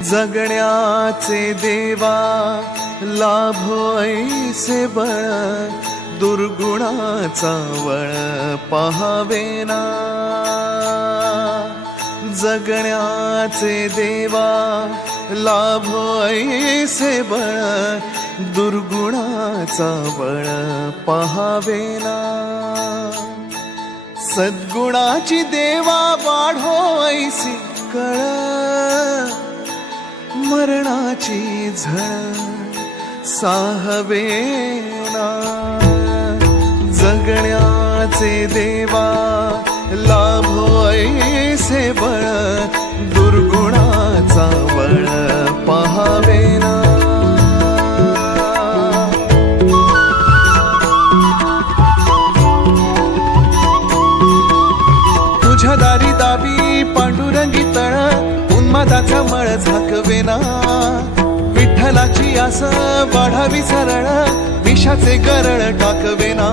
जगण्याचे देवा लाभो ऐसे बळ, दुर्गुणाचा वळ पहावेना। जगण्याचे देवा लाभो ऐसे बळ, दुर्गुणाचा बळ पहावेना। सद्गुणाची देवा वाढो ऐसी कळ, मरणाची झळ साहवेना। जगण्याचे देवा लाभो ऐसे बळ, दुर्गुणाचा बळ पहावेना। तुझ्या दारी दावी पांडुरंगी तळ, उन्मादाचा मळ झाकवेना। विठ्ठलाची आस वाढावी सरळ, विषाचे गरळ टाकवेना।